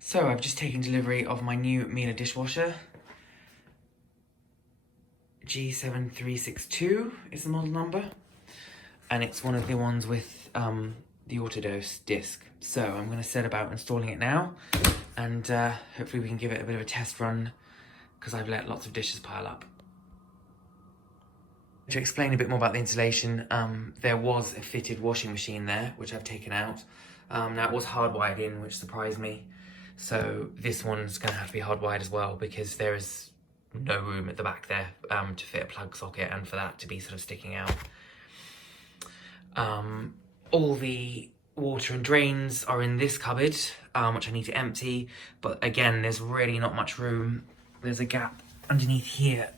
So I've just taken delivery of my new Miele dishwasher. G7392 is the model number. And it's one of the ones with the Autodos disc. So I'm going to set about installing it now. And hopefully we can give it a bit of a test run, because I've let lots of dishes pile up. To explain a bit more about the installation, there was a fitted washing machine there, which I've taken out. Now it was hardwired in, which surprised me. So this one's going to have to be hardwired as well, because there is no room at the back there to fit a plug socket and for that to be sort of sticking out. All the water and drains are in this cupboard, which I need to empty. But again, there's really not much room. There's a gap underneath here.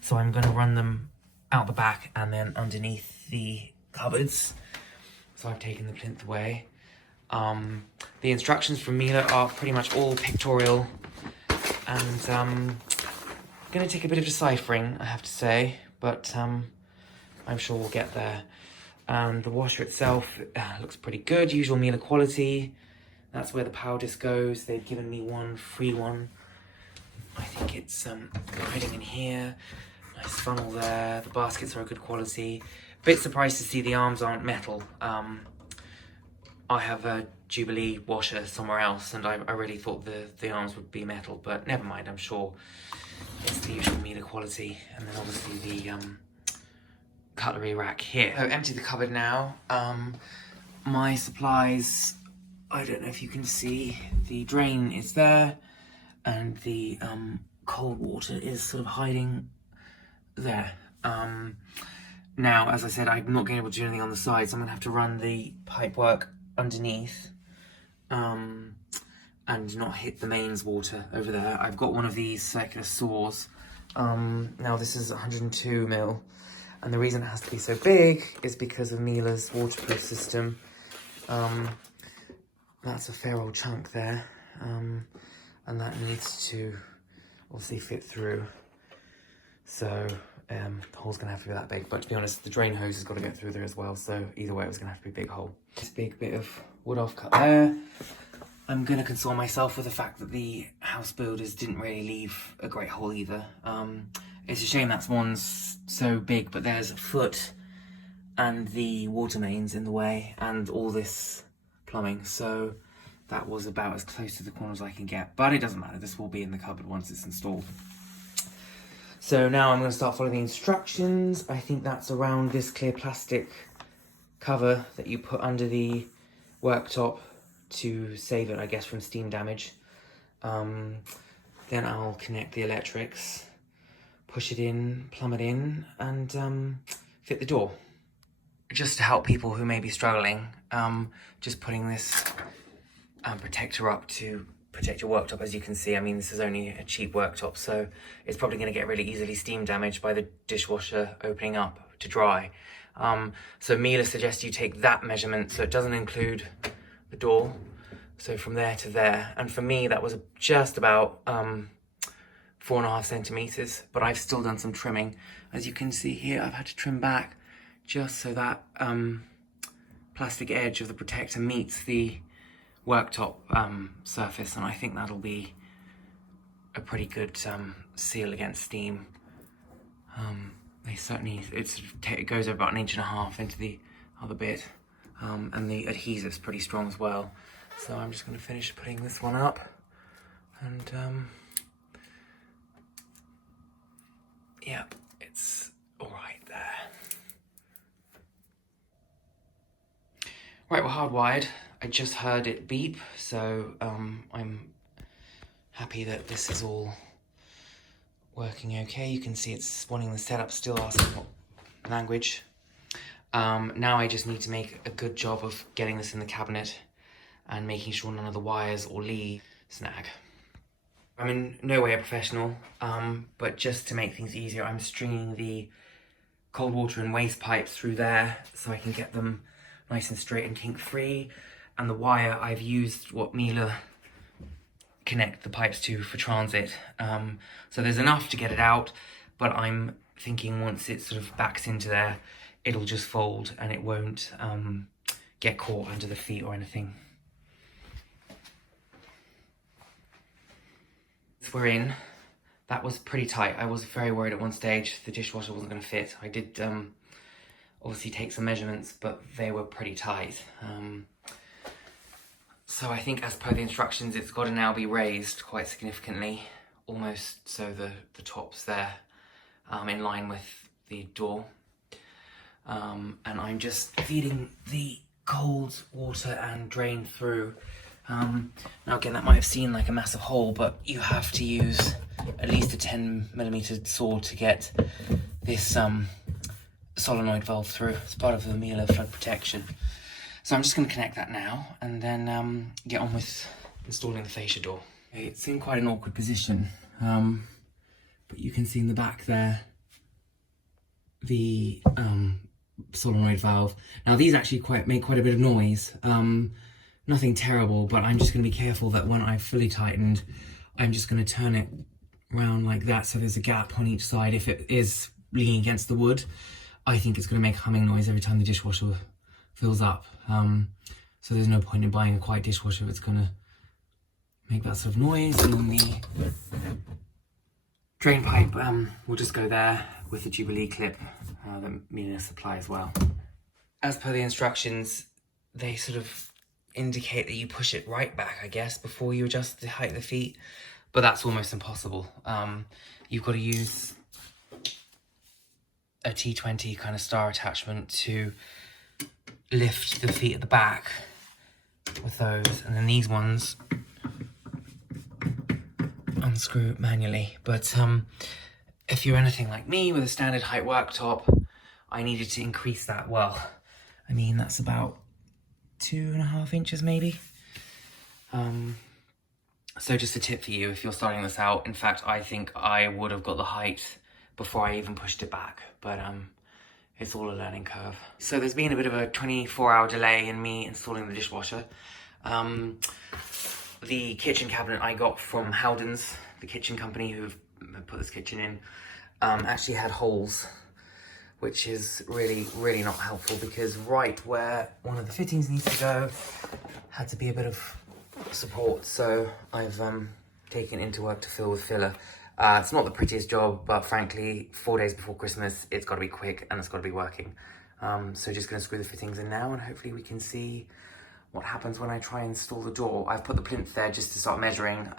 So I'm going to run them out the back and then underneath the cupboards. So I've taken the plinth away. The instructions from Miele are pretty much all pictorial, and I'm going to take a bit of deciphering, I have to say, but I'm sure we'll get there. And the washer itself looks pretty good, usual Miele quality. That's where the power disc goes. They've given me one free one. I think it's hiding in here. Nice funnel there. The baskets are a good quality. Bit surprised to see the arms aren't metal. I have a Jubilee washer somewhere else, and I really thought the arms would be metal, but never mind, I'm sure it's the usual Miele quality. And then obviously the cutlery rack here. So empty the cupboard now. My supplies, I don't know if you can see, the drain is there, and the cold water is sort of hiding there. Now, as I said, I'm not going to be able to do anything on the side, so I'm going to have to run the pipe work underneath and not hit the mains water over there. I've got one of these circular saws. Now this is 102 mil, and the reason it has to be so big is because of Miele's waterproof system. That's a fair old chunk there, and that needs to obviously fit through. So the hole's going to have to be that big, but to be honest, the drain hose has got to get through there as well, so either way it was going to have to be a big hole. This big bit of wood offcut there. I'm going to console myself with the fact that the house builders didn't really leave a great hole either. It's a shame that one's so big, but there's a foot and the water mains in the way and all this plumbing, so that was about as close to the corner as I can get, but it doesn't matter, this will be in the cupboard once it's installed. So now I'm going to start following the instructions. I think that's around this clear plastic cover that you put under the worktop to save it, I guess, from steam damage. Then I'll connect the electrics, push it in, plumb it in, and fit the door. Just to help people who may be struggling, just putting this protector up to protect your worktop. As you can see, I mean, this is only a cheap worktop, so it's probably going to get really easily steam damaged by the dishwasher opening up to dry. So Miele suggests you take that measurement, so it doesn't include the door, so from there to there. And for me, that was just about 4.5 centimeters, but I've still done some trimming. As you can see here, I've had to trim back just so that plastic edge of the protector meets the worktop surface, and I think that'll be a pretty good seal against steam. They certainly, it goes about 1.5 inches into the other bit, and the adhesive's pretty strong as well. So I'm just going to finish putting this one up, and yeah, it's all right there. Right, we're hardwired. I just heard it beep, so I'm happy that this is all working okay. You can see it's wanting the setup, still asking what language. Now I just need to make a good job of getting this in the cabinet and making sure none of the wires or lead snag. I'm in no way a professional, but just to make things easier, I'm stringing the cold water and waste pipes through there so I can get them nice and straight and kink free. And the wire, I've used what Miele connect the pipes to for transit. So there's enough to get it out, but I'm thinking once it sort of backs into there, it'll just fold and it won't get caught under the feet or anything. We're in. That was pretty tight. I was very worried at one stage the dishwasher wasn't going to fit. I did obviously take some measurements, but they were pretty tight. So I think as per the instructions, it's got to now be raised quite significantly, almost so the top's there, in line with the door. And I'm just feeding the cold water and drain through. Now again, that might have seemed like a massive hole, but you have to use at least a 10mm saw to get this solenoid valve through. It's part of the Miele flood protection. So I'm just going to connect that now and then get on with installing the fascia door. Okay, it's in quite an awkward position, but you can see in the back there the solenoid valve. Now these actually make quite a bit of noise. Nothing terrible, but I'm just going to be careful that when I've fully tightened, I'm just going to turn it round like that so there's a gap on each side. If it is leaning against the wood, I think it's going to make a humming noise every time the dishwasher fills up. So there's no point in buying a quiet dishwasher if it's going to make that sort of noise. And then the drain pipe will just go there with the Jubilee clip that Miele supply as well. As per the instructions, they sort of indicate that you push it right back, I guess, before you adjust the height of the feet, but that's almost impossible. You've got to use a T20 kind of star attachment to lift the feet at the back with those, and then these ones unscrew manually. But if you're anything like me with a standard height worktop, I needed to increase that. Well, I mean, that's about 2.5 inches maybe. So just a tip for you if you're starting this out. In fact, I think I would have got the height before I even pushed it back, but it's all a learning curve. So there's been a bit of a 24-hour delay in me installing the dishwasher. The kitchen cabinet I got from Howden's, the kitchen company who've put this kitchen in, actually had holes, which is really, really not helpful, because right where one of the fittings needs to go had to be a bit of support. So I've taken it into work to fill with filler. It's not the prettiest job, but frankly, 4 days before Christmas, it's got to be quick and it's got to be working. So just going to screw the fittings in now, and hopefully we can see what happens when I try and install the door. I've put the plinth there just to start measuring.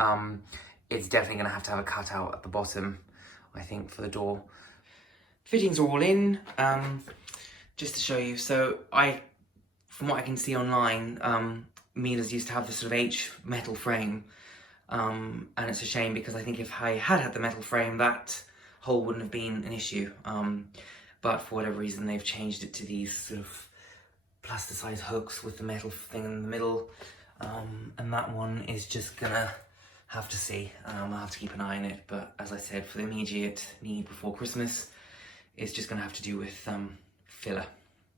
It's definitely going to have a cutout at the bottom, I think, for the door. Fittings are all in, just to show you. So from what I can see online, Miele's used to have this sort of H metal frame, and it's a shame because I think if I had the metal frame, that hole wouldn't have been an issue. But for whatever reason, they've changed it to these sort of plasticized hooks with the metal thing in the middle, and that one is just gonna have to see. I'll have to keep an eye on it, but as I said, for the immediate need before Christmas, it's just going to have to do with filler.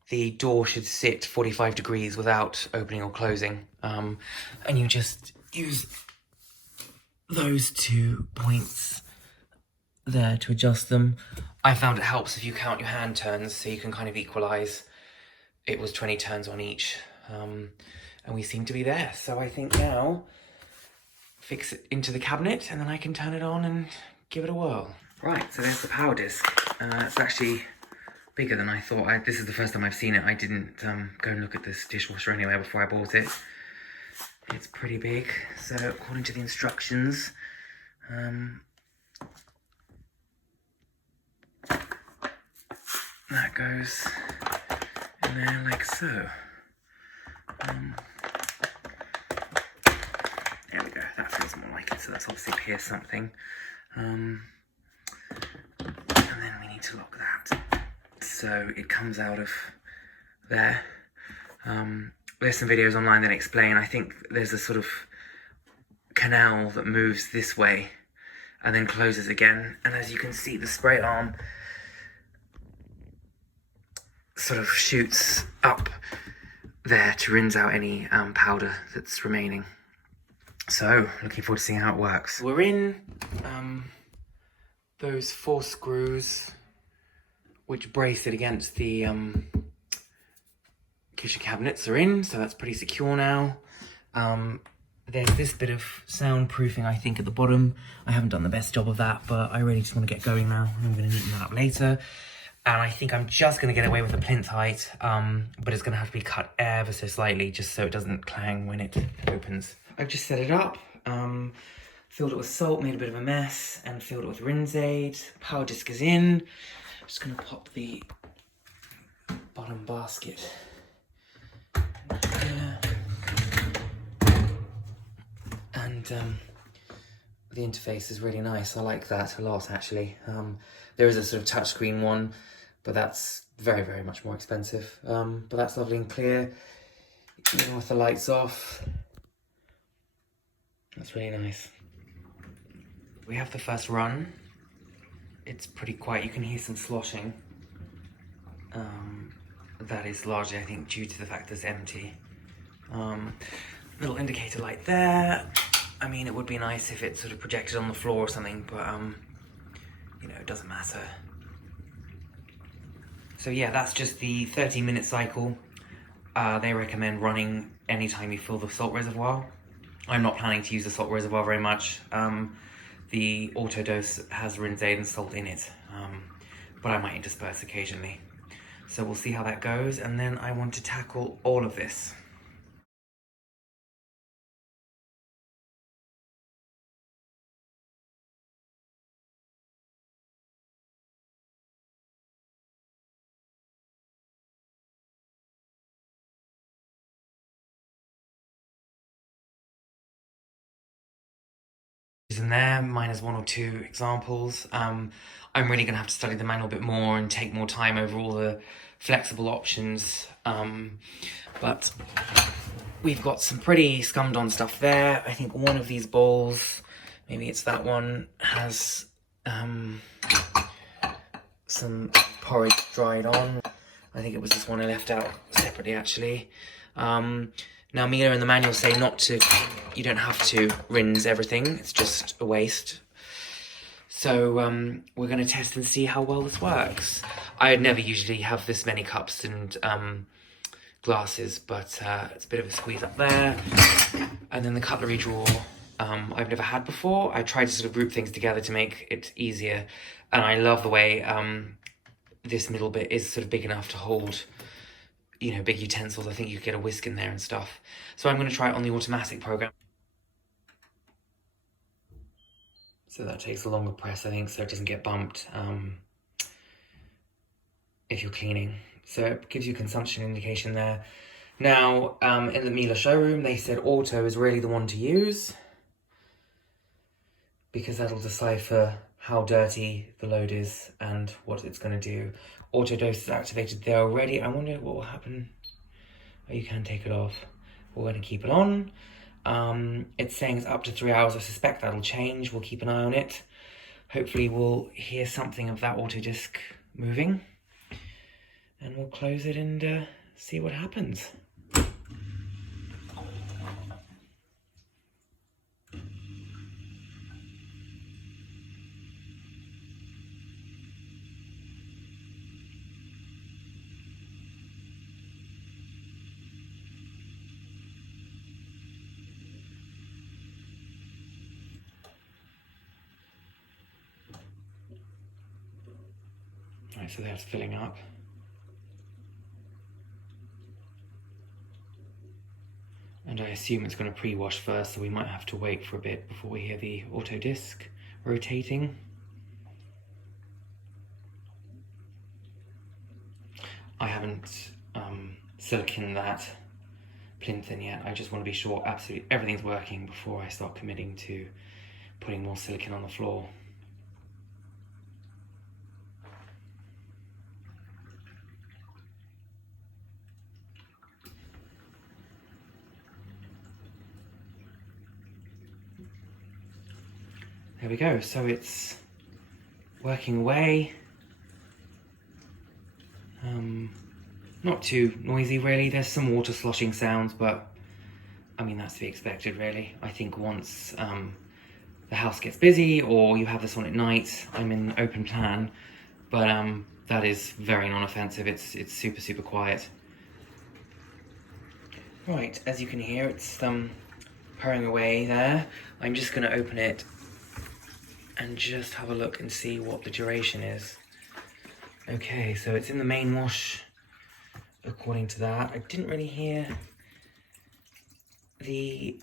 The door should sit 45 degrees without opening or closing, and you just use those 2 points there to adjust them. I found it helps if you count your hand turns, so you can kind of equalise. It was 20 turns on each, and we seem to be there. So I think now, fix it into the cabinet, and then I can turn it on and give it a whirl. Right, so there's the power disc. It's actually bigger than I thought. This is the first time I've seen it. I didn't go and look at this dishwasher anywhere before I bought it. It's pretty big. So according to the instructions, that goes in there like so. There we go, that feels more like it. So that's obviously pierced something. And then we need to lock that. So it comes out of there. There's some videos online that explain, I think there's a sort of canal that moves this way and then closes again. And as you can see, the spray arm sort of shoots up there to rinse out any powder that's remaining. So, looking forward to seeing how it works. We're in those 4 screws which brace it against the kitchen cabinets are in, so that's pretty secure now. there's this bit of soundproofing, I think, at the bottom. I haven't done the best job of that, but I really just want to get going now. I'm going to neaten that up later. And I think I'm just going to get away with the plinth height, but it's going to have to be cut ever so slightly, just so it doesn't clang when it opens. I've just set it up, filled it with salt, made a bit of a mess, and filled it with rinse aid. Power disc is in. Just going to pop the bottom basket here. And the interface is really nice. I like that a lot, actually. There is a sort of touchscreen one, but that's very, very much more expensive. But that's lovely and clear, even with the lights off. That's really nice. We have the first run. It's pretty quiet. You can hear some sloshing. That is largely, I think, due to the fact that it's empty. Little indicator light there. I mean, it would be nice if it sort of projected on the floor or something, but, you know, it doesn't matter. So yeah, that's just the 30-minute cycle. They recommend running anytime you fill the salt reservoir. I'm not planning to use the salt reservoir very much. The Autodos has rinse aid and salt in it, but I might intersperse occasionally. So we'll see how that goes, and then I want to tackle all of this. In there, minus 1 or 2 examples. I'm really going to have to study the manual a bit more and take more time over all the flexible options. But we've got some pretty scummed on stuff there. I think one of these bowls, maybe it's that one, has some porridge dried on. I think it was this one I left out separately, actually. Now, Miele and the manual say you don't have to rinse everything, it's just a waste. So we're going to test and see how well this works. I would never usually have this many cups and glasses, but it's a bit of a squeeze up there. And then the cutlery drawer I've never had before. I tried to sort of group things together to make it easier. And I love the way this middle bit is sort of big enough to hold, you know, big utensils. I think you could get a whisk in there and stuff. So I'm going to try it on the automatic program. So that takes a longer press, I think, so it doesn't get bumped if you're cleaning. So it gives you a consumption indication there. Now, in the Miele showroom, they said auto is really the one to use because that'll decipher how dirty the load is and what it's going to do. Autodos is activated there already. I wonder what will happen. Oh, you can take it off. We're going to keep it on. It's saying it's up to 3 hours. I suspect that'll change. We'll keep an eye on it. Hopefully we'll hear something of that auto disc moving. And we'll close it and see what happens. Right, so that's filling up. And I assume it's going to pre-wash first, so we might have to wait for a bit before we hear the auto disc rotating. I haven't siliconed that plinth in yet. I just want to be sure absolutely everything's working before I start committing to putting more silicone on the floor. There we go, so it's working away. Not too noisy really, there's some water sloshing sounds, but I mean that's to be expected really. I think once the house gets busy or you have this on at night, I'm in open plan, but that is very non-offensive, it's super, super quiet. Right, as you can hear, it's purring away there. I'm just going to open it and just have a look and see what the duration is. Okay, so it's in the main wash according to that. I didn't really hear the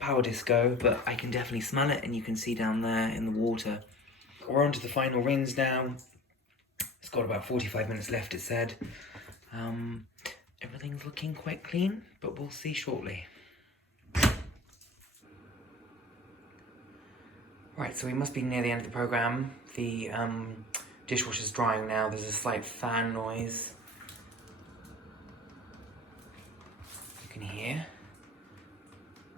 power disco, but I can definitely smell it, and you can see down there in the water. We're on to the final rinse now. It's got about 45 minutes left, it said. Everything's looking quite clean, but we'll see shortly. Right, so we must be near the end of the program. The dishwasher's drying now. There's a slight fan noise you can hear.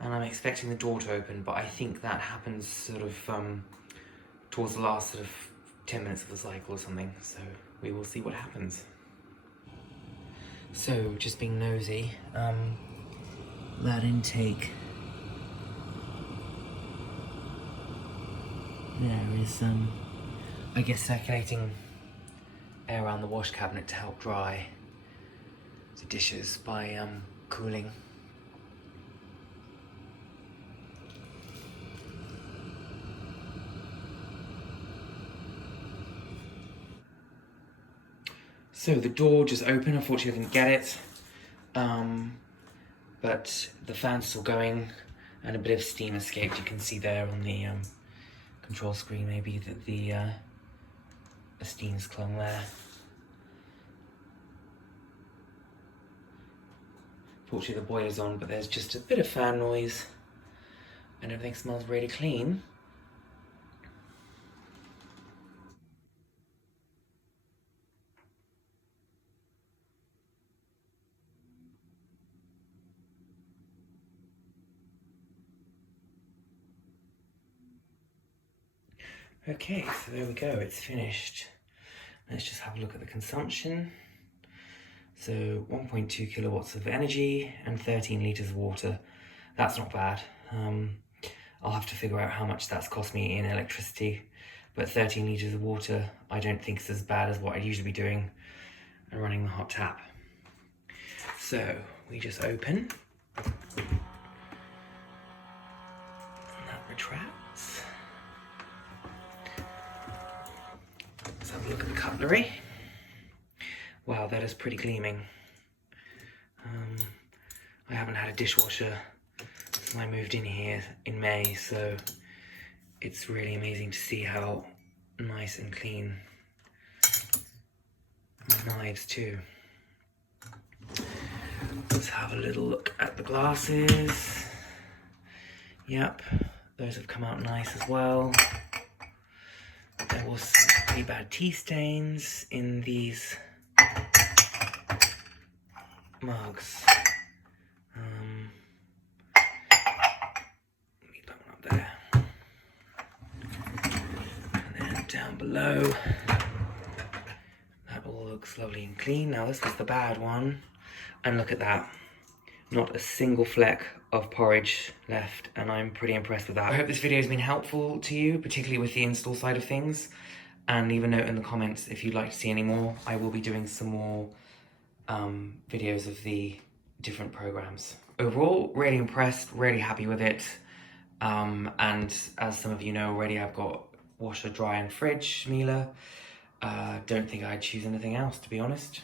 And I'm expecting the door to open, but I think that happens sort of towards the last sort of 10 minutes of the cycle or something. So we will see what happens. So, just being nosy, that intake there is, I guess, circulating air around the wash cabinet to help dry the dishes by cooling. So the door just opened. Unfortunately I didn't get it, but the fan's still going and a bit of steam escaped. You can see there on the control screen maybe that the steam's clung there. Fortunately the boiler's on, but there's just a bit of fan noise and everything smells really clean. Okay, so there we go, it's finished. Let's just have a look at the consumption. So 1.2 kilowatts of energy and 13 litres of water. That's not bad. I'll have to figure out how much that's cost me in electricity, but 13 litres of water I don't think is as bad as what I'd usually be doing and running the hot tap. So we just open, and that retracts. Let's have a look at the cutlery. Wow, that is pretty gleaming. I haven't had a dishwasher since I moved in here in May, so it's really amazing to see how nice and clean. My knives too. Let's have a little look at the glasses. Yep, those have come out nice as well. There was some pretty bad tea stains in these mugs. Leave that one up there. And then down below, that all looks lovely and clean. Now this was the bad one, and look at that. Not a single fleck of porridge left, and I'm pretty impressed with that. I hope this video has been helpful to you, particularly with the install side of things. And leave a note in the comments if you'd like to see any more. I will be doing some more videos of the different programs. Overall, really impressed, really happy with it. And as some of you know already, I've got washer, dryer and fridge, Miele. Don't think I'd choose anything else, to be honest.